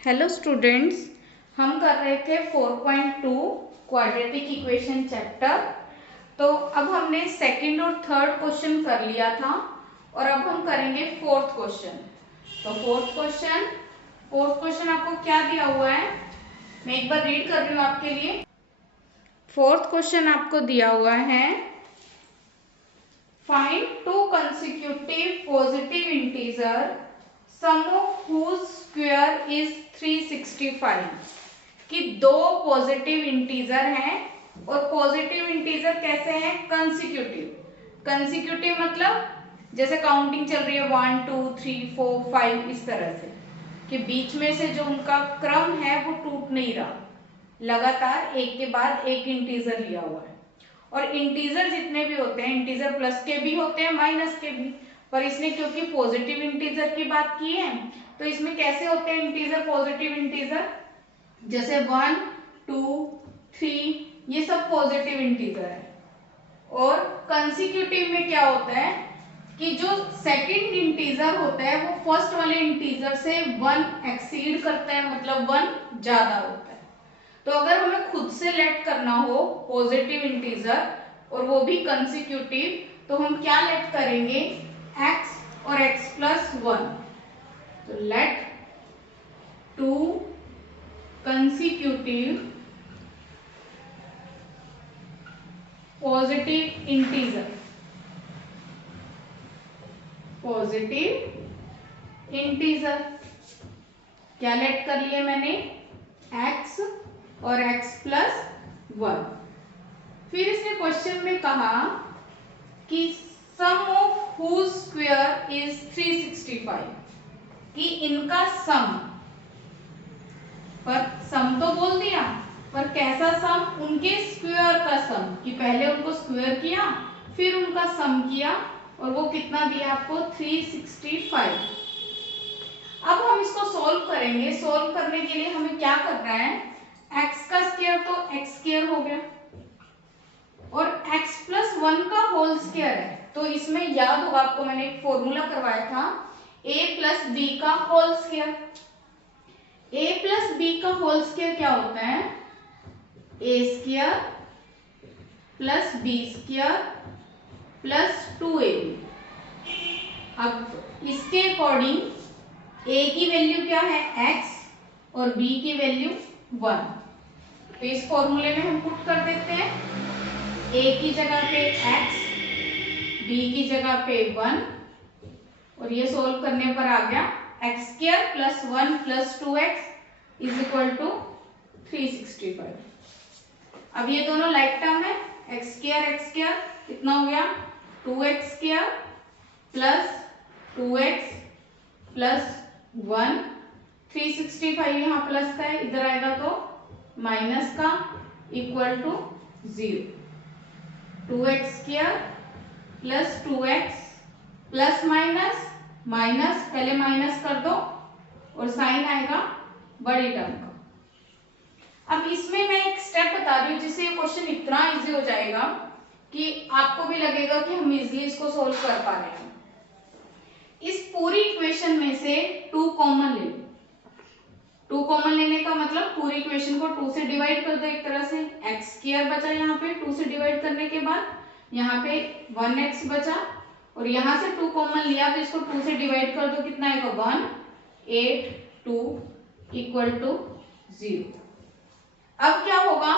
Hello students, हम कर रहे थे 4.2 क्वाड्रेटिक इक्वेशन चैप्टर। तो अब हमने सेकंड और थर्ड क्वेश्चन कर लिया था और अब हम करेंगे फोर्थ क्वेश्चन। तो फोर्थ क्वेश्चन आपको क्या दिया हुआ है, मैं एक बार रीड कर रही हूँ आपके लिए। फोर्थ क्वेश्चन आपको दिया हुआ है, find two consecutive positive integer sum of whose square is 365। कि दो पॉजिटिव इंटीजर हैं और पॉजिटिव इंटीजर कैसे हैं, कंसेक्यूटिव मतलब जैसे काउंटिंग चल रही है 1 2 3 4 5 इस तरह से, कि बीच में से जो उनका क्रम है वो टूट नहीं रहा, लगातार एक के बाद एक इंटीजर लिया हुआ है। और इंटीजर जितने भी होते हैं, इंटीजर प्लस के भी होते हैं माइनस के भी, पर इसने क्योंकि पॉजिटिव इंटीजर की बात की है तो इसमें कैसे होते हैं इंटीजर, पॉजिटिव इंटीजर, जैसे 1 2 3 ये सब पॉजिटिव इंटीजर है। और कंसेक्यूटिव में क्या होता है कि जो सेकंड इंटीजर होता है वो फर्स्ट वाले इंटीजर से 1 एक्सीड करता है, मतलब 1 ज्यादा होता है। तो अगर हमें खुद से लेट करना हो पॉजिटिव इंटीजर और वो भी कंसेक्यूटिव, तो हम क्या लेट करेंगे, x और x प्लस 1। तो let two consecutive positive integer क्या लेट कर लिए मैंने, x और x प्लस 1। फिर इसने क्वेश्चन में कहा कि सम ऑफ whose स्क्वायर इज 365, कि इनका सम, पर सम तो बोल दिया पर कैसा सम, उनके स्क्वायर का सम, कि पहले उनको स्क्वायर किया फिर उनका सम किया और वो कितना दिया आपको 365। अब हम इसको सोल्व करेंगे। सोल्व करने के लिए हमें क्या करना है, x का स्क्वायर तो x स्क्वायर हो गया और x प्लस 1 का होल स्क्वायर है, तो इसमें याद होगा आपको मैंने एक फॉर्मूला करवाया था, a प्लस बी का whole square. a plus B का होल स्क्वायर क्या होता है, a square plus B square plus 2ab। अब इसके अकॉर्डिंग a की वैल्यू क्या है x और b की वैल्यू 1, तो इस फॉर्मूले में हम पुट कर देते हैं, a की जगह पे x, b की जगह पे 1, और ये सोल्व करने पर आ गया x square plus 1 plus 2x is equal to 365। अब ये दोनों लाइक टर्म है, x स्क्वायर कितना हो गया 2x square plus 2x plus 1, 365 यहाँ प्लस का है, इधर आएगा तो माइनस का, equal to 0। 2x square plus 2x plus minus minus, पहले माइनस कर दो और साइन आएगा बड़ी टर्म का। अब इसमें मैं एक स्टेप बता रही हूँ जिससे ये क्वेश्चन इतना इजी हो जाएगा कि आपको भी लगेगा कि हम इजीली इसको सोल्व कर पा रहे हैं। इस पूरी इक्वेशन में से 2 कॉमन ले लो। 2 कॉमन लेने का मतलब पूरी इक्वेशन को 2 से डिवाइड कर दो एक तरह से, x स्क्वायर बचा यहाँ पे 2 से डिवाइड करने के बाद, यहाँ पे 1x बचा और यहाँ से 2 कॉमन लिया तो इसको 2 से डिवाइड कर दो, कितना आएगा 1 8 2 इक्वल टू 0। अब क्या होगा,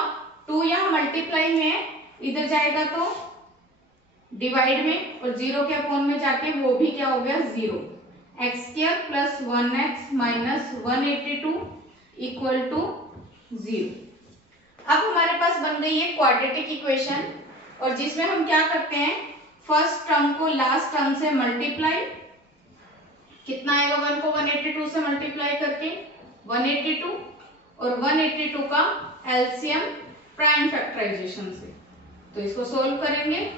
2 यहाँ मल्टीप्लाई में इधर जाएगा तो डिवाइड में, और 0 के अपॉन में जाके वो भी क्या हो गया 0। x square plus 1x minus 182 equal to 0। अब हमारे पास बन गई है क्वाड्रेटिक इक्वेशन, और जिसमें हम क्या करते हैं, फर्स्ट टर्म को लास्ट टर्म से मल्टीप्लाई, कितना आएगा 1 को 182 से मल्टीप्लाई करके 182, और 182 का एलसीएम प्राइम फैक्टराइजेशन से, तो इसको सोल्व करेंगे।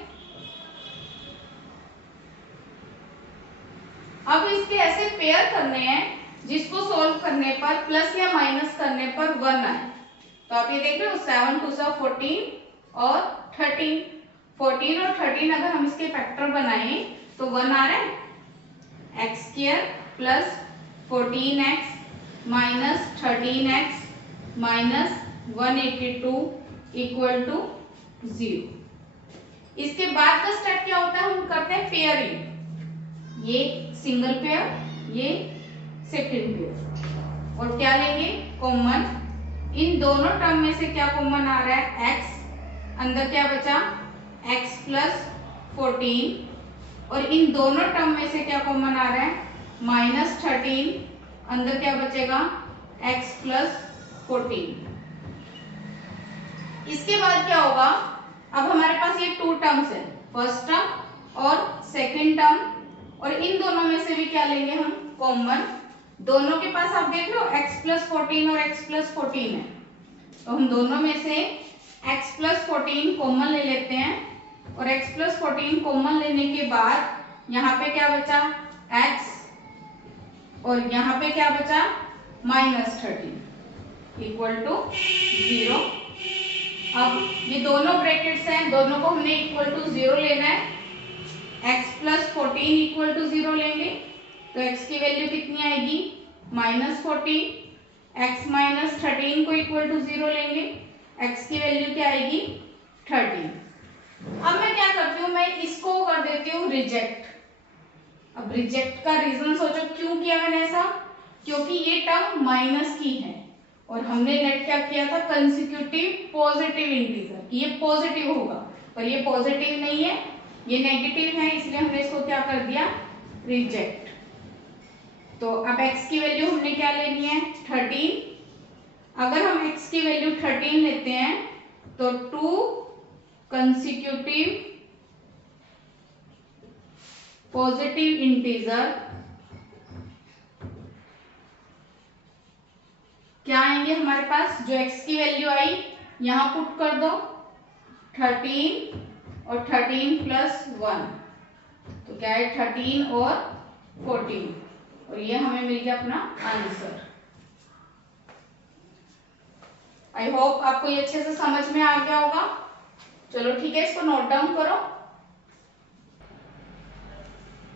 अब इसके ऐसे पेयर करने हैं जिसको सोल्व करने पर प्लस या माइनस करने पर 1 आए। तो आप ये देख रहे हो 7 2 14 और 13, 14 और 13 अगर हम इसके फैक्टर बनाएं तो 1 आ रहा है, x square plus 14x minus 13x minus 182 equal to 0। इसके बाद का स्टेप क्या होता है, हम करते हैं पेयरिंग, ये सिंगल पेयर, ये सेकंड पेयर, और क्या लेंगे कॉमन। इन दोनों टर्म में से क्या कॉमन आ रहा है, x, अंदर क्या बचा x प्लस 14, और इन दोनों टर्म में से क्या कॉमन आ रहा है, माइनस 13, अंदर क्या बचेगा x प्लस 14। इसके बाद क्या होगा, अब हमारे पास ये टू टर्म्स है, फर्स्ट टर्म और सेकंड टर्म, और इन दोनों में से भी क्या लेंगे हम कॉमन। दोनों के पास आप देख रहे हो x प्लस 14 और x प्लस 14 है, तो हम दोनों में से x प्लस 14 कॉमन ले लेते हैं, और x प्लस 14 कॉमन लेने के बाद यहाँ पे क्या बचा x, और यहाँ पे क्या बचा माइनस 13 इक्वल टू 0। अब ये दोनों ब्रैकेट्स हैं, दोनों को हमने इक्वल टू 0 लेना है, x प्लस 14 इक्वल टू 0 लेंगे तो x की वैल्यू कितनी आएगी माइनस 14, x माइनस 13 को इक्वल टू 0 लेंगे, x की वैल्यू क्या आएगी 13। अब मैं क्या करती हूँ, मैं इसको कर देती हूँ रिजेक्ट। अब रिजेक्ट का रीजन सोचो क्यों किया मैंने ऐसा, क्योंकि ये टर्म माइनस की है और हमने लेट क्या किया था कंसेक्यूटिव पॉजिटिव इंटीजर, ये पॉजिटिव होगा, पर ये पॉजिटिव नहीं है, ये नेगेटिव है, इसलिए हमने इसको क्या कर दिया रिजेक्ट। तो अब x की वैल्यू हमने क्या लेनी है 13। अगर हम x की वैल्यू 13 लेते हैं तो 2 कंसेक्यूटिव पॉजिटिव इंटीजर क्या आएंगे हमारे पास, जो x की वैल्यू आई यहां पुट कर दो 13 और 13 प्लस 1, तो क्या है 13 और 14, और ये हमें मिल गया अपना आंसर। आई होप आपको ये अच्छे से समझ में आ गया होगा। चलो ठीक है, इसको नोट डाउन करो।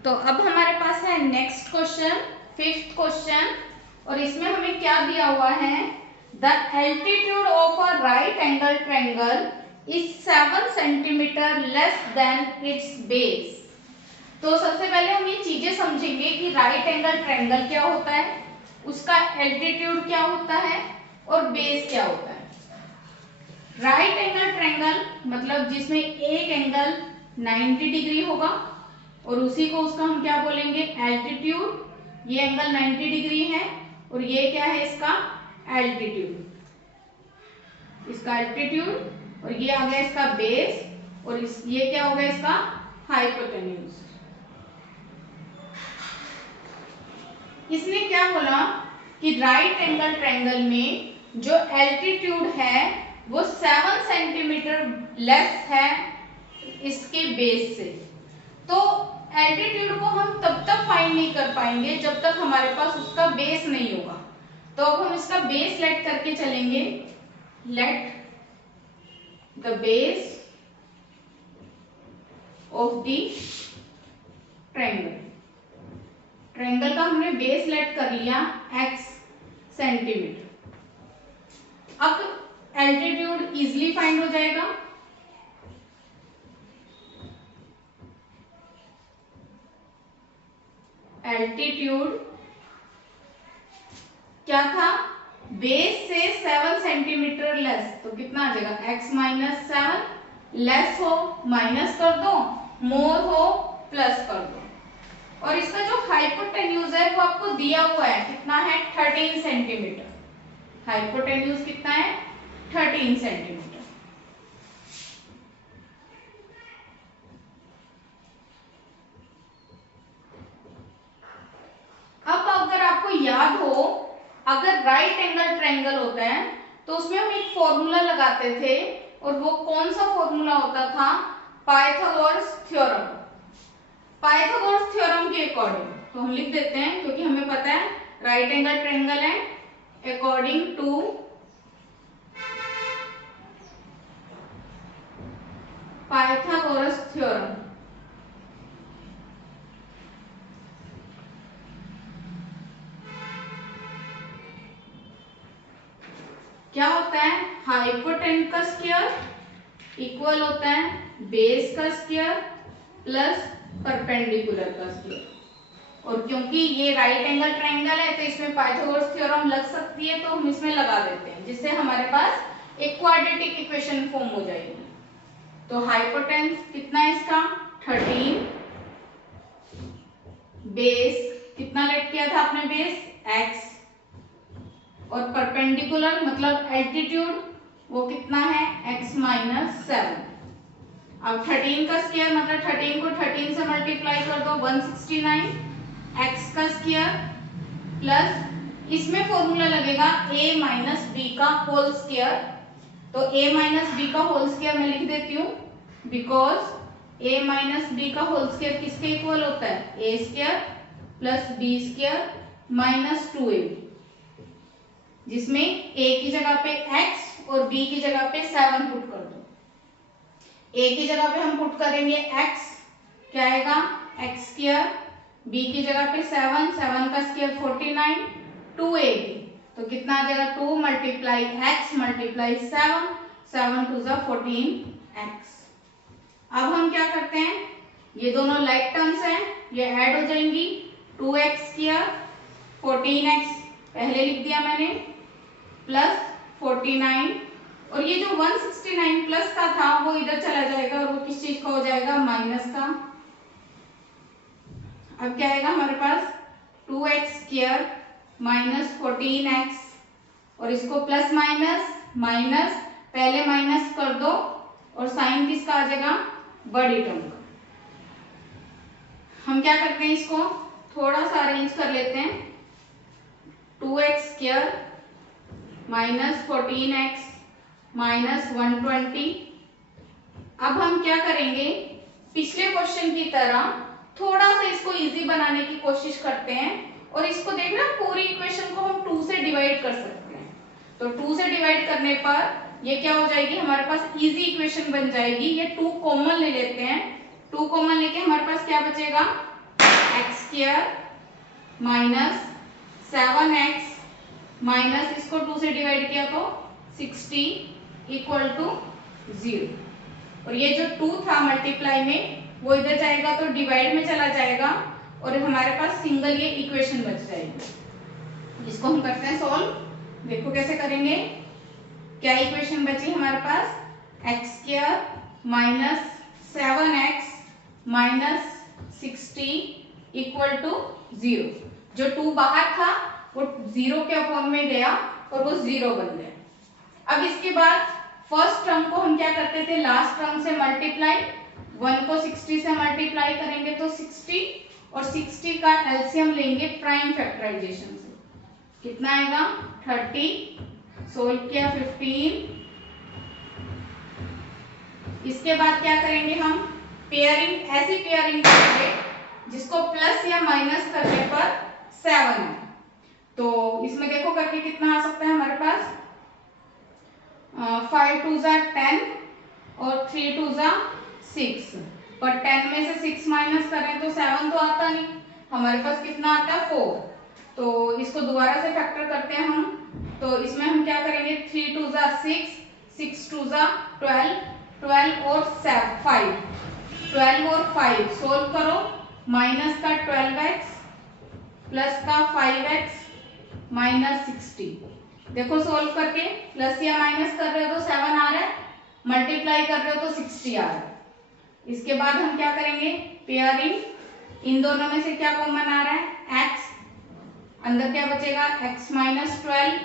तो अब हमारे पास है नेक्स्ट क्वेश्चन, फिफ्थ क्वेश्चन, और इसमें हमें क्या दिया हुआ है, the altitude of a right angle triangle is 7 centimetre less than it's base. तो सबसे पहले हम ये चीजें समझेंगे कि राइट एंगल ट्रायंगल क्या होता है, उसका एल्टीट्यूड क्या होता है और बेस क्या होता है। राइट एंगल ट्रायंगल मतलब जिसमें एक एंगल 90 डिग्री होगा और उसी को उसका हम क्या बोलेंगे एल्टीट्यूड। ये एंगल 90 डिग्री है और ये क्या है इसका एल्टीट्यूड, इसका एल्टीट्यूड, और ये आ गया इसका बेस, और ये क्या होगा इसका हाइपोटेन्यूज। इसने क्या बोला कि राइट एंगल ट्रायंगल में जो एल्टीट्यूड है वो 7 सेंटीमीटर लेस है इसके बेस से। तो एल्टीट्यूड को हम तब तक फाइंड नहीं कर पाएंगे जब तक हमारे पास उसका बेस नहीं होगा। तो अब हम इसका बेस लेट करके चलेंगे, let the base of the triangle. Triangle का हमने बेस लेट कर लिया x सेंटीमीटर। अब एल्टीट्यूड इजीली फाइंड हो जाएगा। एल्टीट्यूड क्या था, बेस से 7 सेंटीमीटर लेस, तो कितना आ जाएगा x माइनस 7, लेस हो माइनस कर दो, मोर हो प्लस कर दो, और इसका जो हाइपोटेन्यूज है वो आपको दिया हुआ है, कितना है 13 सेंटीमीटर। हाइपोटेन्यूज कितना है 13 सेंटीमीटर। अब अगर आपको याद हो, अगर राइट एंगल ट्रायंगल होता है तो उसमें हम एक फॉर्मूला लगाते थे, और वो कौन सा फॉर्मूला होता था, पाइथागोरस थ्योरम। पाइथागोरस थ्योरम के अकॉर्डिंग तो हम लिख देते हैं, क्योंकि हमें पता है राइट एंगल ट्रायंगल है, अकॉर्डिंग टू पाइथागोरस थ्योरम। क्या होता है, हाइपोटेन्यूज का स्क्वायर इक्वल होता है बेस का स्क्वायर प्लस परपेंडिकुलर का स्क्वायर। और क्योंकि ये राइट एंगल ट्रायंगल है तो इसमें पाइथागोरस थ्योरम लग सकती है, तो हम इसमें लगा देते हैं, जिससे हमारे पास एक क्वाड्रेटिक इक्वेशन फॉर्म हो जाएगी। तो हाइपोटेन्यूज कितना है इसका 13, बेस कितना लेट किया था आपने बेस x, और परपेंडिकुलर मतलब एल्टीट्यूड वो कितना है x माइनस 7। अब 13 का स्क्वायर मतलब 13 को 13 से मल्टीप्लाई कर दो 169, x का स्क्वायर प्लस इसमें फॉर्मूला लगेगा a माइनस बी का होल स्क्वायर। तो a माइनस बी का होल स्क्वायर मैं लिख देती हूँ, बिकॉज a माइनस बी का होल स्क्वायर किसके इक्वल होता है, a square plus B square minus 2a, जिसमें a की जगह पे x और b की जगह पे 7 पुट कर दो। a की जगह पे हम पुट करेंगे x, क्या आएगा x स्क्वायर, b की जगह पे 7, 7 का स्क्वायर 49, 2a, तो कितना आ जाएगा 2 मल्टीप्लाई x मल्टीप्लाई 7, 7 टू ज़ा 14x। अब हम क्या करते हैं, ये दोनों लाइक टर्म्स हैं, ये ऐड हो जाएंगी, 2x स्क्वायर 14x पहले लिख दिया मैंने प्लस 49, और ये जो 169 प्लस का था वो इधर चला जाएगा और वो किस चीज का हो जाएगा, माइनस का। अब क्या आएगा हमारे पास 2x स्क्वायर माइनस 14x, और इसको प्लस माइनस माइनस पहले माइनस कर दो और साइन किसका आ जाएगा, बड़ी टर्म का। हम क्या करते हैं, इसको थोड़ा सा अरेंज कर लेते हैं, 2x square minus 14x minus 120। अब हम क्या करेंगे, पिछले क्वेश्चन की तरह थोड़ा सा इसको इजी बनाने की कोशिश करते हैं, और इसको देखना पूरी इक्वेशन को हम 2 से डिवाइड कर सकते हैं। तो 2 से डिवाइड करने पर ये क्या हो जाएगी, हमारे पास इजी इक्वेशन बन जाएगी। ये 2 कॉमन ले लेते हैं, 2 कॉमन लेके हमारे पास क्या बचेगा, x square minus 7x minus इसको 2 से डिवाइड किया तो 60 इक्वल टू 0, और ये जो 2 था मल्टीप्लाई में वो इधर जाएगा तो डिवाइड में चला जाएगा, और हमारे पास सिंगल ये इक्वेशन बच जाएगी। इसको हम करते हैं सॉल्व, देखो कैसे करेंगे। क्या इक्वेशन बची हमारे पास, x square minus 7x minus 60 equal to 0। जो 2 बाहर था वो 0 के अपॉन में गया और वो 0 बन गया। अब इसके बाद फर्स्ट टर्म को हम क्या करते थे, लास्ट टर्म से मल्टीप्लाई, 1 को 60 से मल्टीप्लाई करेंगे तो 60, और 60 का एलसीएम लेंगे प्राइम फैक्टराइजेशन से, कितना आएगा 30, सोल्व किया 15। इसके बाद क्या करेंगे हम, पेयरिंग, ऐसी पेयरिंग करेंगे जिसको प्लस या माइनस करने पर 7 है। तो इसमें देखो करके कितना आ सकता है हमारे पास, 5 टू ज़ा 10 और 3 टू ज़ा 6, पर 10 में से 6 माइनस करें तो 7 तो आता नहीं, हमारे पास कितना आता है 4। तो इसको दोबारा से फैक्टर करते हैं हम, तो इसमें हम क्या करेंगे, 3 टू ज़ा 6, 6 टू ज़ा 12, 12 और 5, 12 और 5 सोल्व करो, माइनस का 12x प्लस का 5x माइनस 60। देखो सोल्व करके प्लस या माइनस कर रहे हो तो 7 आ रहा है, मल्टीप्लाई कर रहे हो तो 60 आ रहा है। इसके बाद हम क्या करेंगे, पेयरिंग, इन दोनों में से क्या कॉमन आ रहा है, x, अंदर क्या बचेगा x माइनस 12,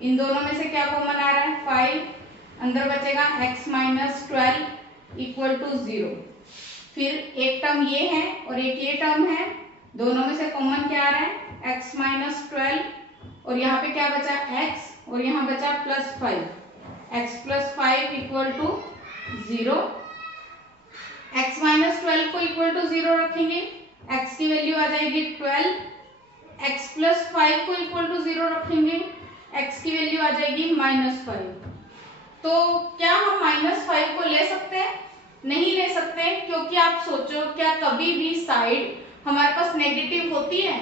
इन दोनों में से क्या कॉमन आ रहा है 5, अंदर बचेगा x माइनस 12 इक्वल टू 0। फिर एक टर्म ये है और एक ये टर्म है, दोनों में से कॉमन क्या आ रहा है x माइनस 12, और यहाँ पे क्या बचा x, और यहाँ बचा plus 5, x plus 5 equal to 0। x minus 12 को इक्वल टू 0 रखेंगे, x की वैल्यू आ जाएगी 12, x प्लस 5 को इक्वल टू 0 रखेंगे, x की वैल्यू आ जाएगी माइनस 5। तो क्या हम माइनस 5 को ले सकते हैं, नहीं ले सकते, क्योंकि आप सोचो क्या कभी भी साइड हमारे पास नेगेटिव होती है,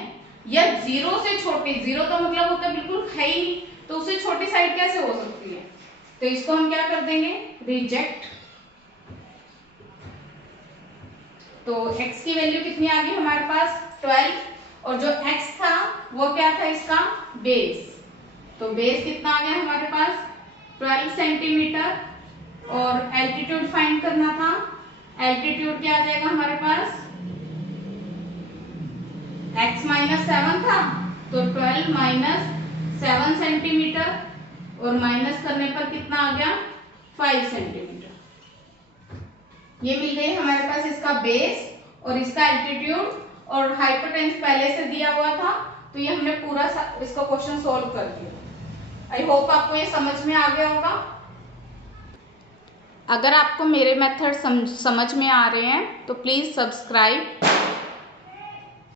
या जीरो से छोटी, जीरो तो मतलब होता है बिल्कुल है ही नहीं, तो उससे छोटी साइड कैसे हो सकती है? तो इसको हम क्या कर देंगे, रिजेक्ट। तो x की वैल्यू कितनी आ गई हमारे पास 12, और जो x था वो क्या था इसका बेस, तो बेस कितना आ गया हमारे पास 12 सेंटीमीटर, और एल्टीट्यूड फाइंड करना था, एल्टीट्यूड क्या आ जाएगा हमारे पास x माइनस 7 था, तो 12 माइनस 7 सेंटीमीटर, और माइनस करने पर कितना आ गया 5 सेंटीमीटर। ये मिल गई हमारे पास इसका बेस और इसका एल्टीट्यूड, और हाइपोटेन्यूज पहले से दिया हुआ था, तो ये हमने पूरा इसका क्वेश्चन सॉल्व कर दिया। आई होप आपको ये समझ में आ गया होगा। अगर आपको मेरे मेथड समझ में आ रहे हैं तो प्लीज़ सब्सक्राइब